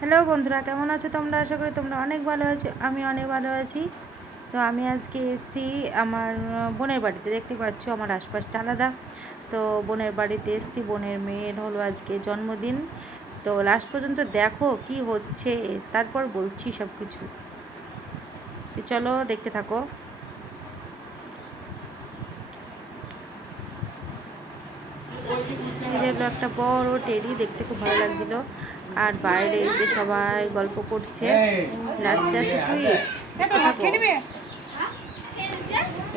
Hello বন্ধুরা, কেমন আছো তোমরা? আশা করি তোমরা অনেক ভালো আছো। আমি অনেক ভালো আছি। তো আমি আজকে এসেছি আমার বোনের বাড়িতে। দেখতে পাচ্ছ আমার আশপাশটা আলাদা। তো বোনের বাড়িতে এসেছি, বোনের মেয়ের হলো আজকে জন্মদিন। তো লাস্ট পর্যন্ত দেখো কি হচ্ছে, তারপর বলছি সব কিছু। তো চলো দেখতে থাকো। এই যে একটা বড় টেডি, দেখতে খুব ভালো লাগছিল। আর বাইরে এই যে সবাই গল্প করছে। লাস্টে আছে টুইস্ট।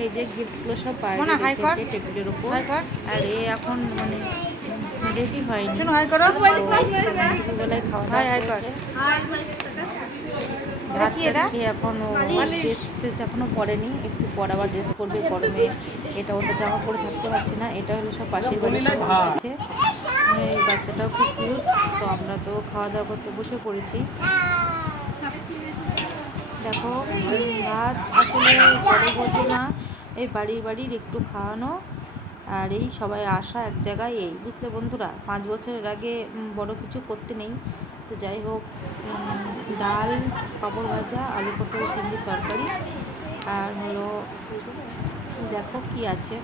এই যে গিফটগুলো সব বাইরে রেখেছে টেবিলের উপর। আর এ এখন মানে রেডি হয়নি, দুপুরবেলায় খাওয়া দাওয়া করেছে। ভাত খেয়ে এখনো ড্রেস ফ্রেস এখনো পরেনি, একটু পর আবার ড্রেস পরবে গরমে। এটা ওটা জামা পরে থাকতে পারছে না। এটা হলো সব পাশের বাড়ির সব এসেছে। এই বাচ্চাটাও খুব কিউট। তো আমরা তো খাওয়া দাওয়া করতে বসে পড়েছি। দেখো ভাত আসলে বড় বলতো না, এই বাড়ির একটু খাওয়ানো আর এই সবাই আসা এক জায়গায়, এই বুঝলে বন্ধুরা। 5 বছরের আগে বড় কিছু করতে নেই। তো যাই হোক, ডাল, পাঁপড় ভাজা, আলু পটল চিংড়ির তরকারি, আর হলো দেখো কি আছে,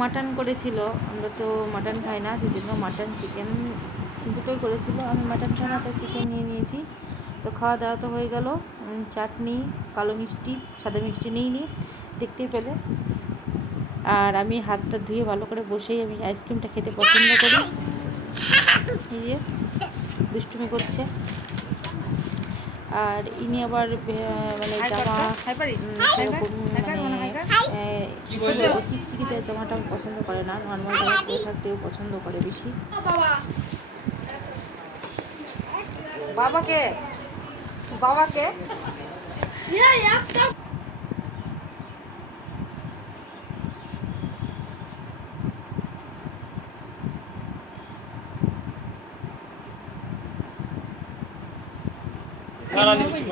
মাটন করেছিল। আমরা তো মাটন খাই না, সেই জন্য মাটন চিকেন দুটোই করেছিল। আমি মাটন খাই না, তো চিকেন নিয়ে নিয়েছি। তো খাওয়া দাওয়া তো হয়ে গেল। চাটনি, কালো মিষ্টি, সাদা মিষ্টি নিইনি, দেখতেই পেলে। আর আমি হাতটা ধুয়ে ভালো করে বসেই আমি আইসক্রিমটা খেতে পছন্দ করি। এই যে দুষ্টুমি করছে। আর ইনি আবার মানে জামা সেরকম মানে চিকচিকিতে জামাটা পছন্দ করে না, নর্মাল জামা পরে থাকতেও পছন্দ করে বেশি। বাবাকে বাবাকে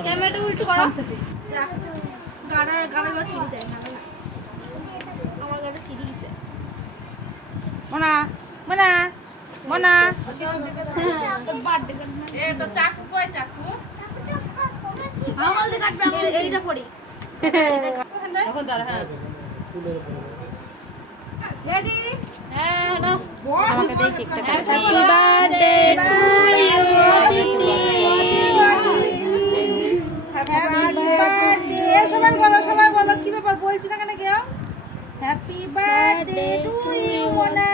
ক্যামেরাটা উল্টো করো। গাড়াগুলো ছিঁড়ে যায়। আমার গাড়ি ছিঁড়ে গেছে। মোনা মোনা মোনা এ তো চাকু কই চাকু? আমল কাটবে, আমি এইটা পড়ি। এখন দাঁড়া। হ্যাঁ রেডি? হ্যাঁ না, আমাকে দেই কেকটা কাটো। হ্যাপি বার্থডে টু ইউ দিদি। সবাই বলো কি ব্যাপার, বলছি না কেন কেউ? Happy birthday to you Mona.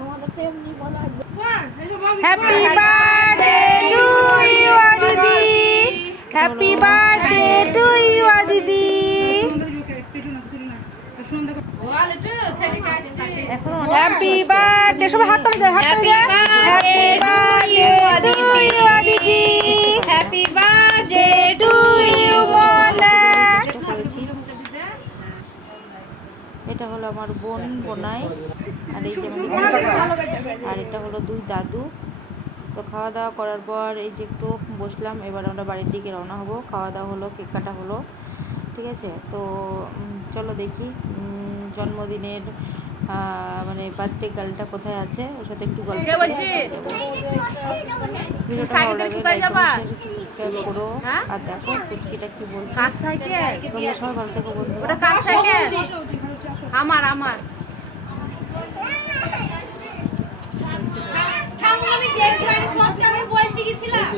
আমাদের এমনি বলা হ্যাপি বার্থডে টু ইউ দিদি। হ্যাপি বার্থডে টু ইউ দিদি। হ্যাপি বার্থডে, সবাই হাত তালি দাও, হাত তালি দাও। হ্যাপি বার্থডে টু ইউ দিদি। Happy birthday to you Mona. এটা হলো আমার বোন বোনাই, আর এই যে আর এটা হলো 2 দাদু। তো খাওয়া দাওয়া করার পর এই যে একটু বসলাম, এবার আমরা বাড়ির দিকে রওনা হব। খাওয়া দাওয়া হলো, কেক কাটা হলো, ঠিক আছে। তো চলো দেখি জন্মদিনের মানে বার্থডে গার্লটা কোথায় আছে, ওর সাথে একটু গল্প সাবস্ক্রাইব করো। আর দেখো পুচকিটা কি বলছে। সবাই ভালো থেকো বন্ধুরা। আমার আমি দেখতে পাইনি, সত্যি আমি বলতে গেছিলাম।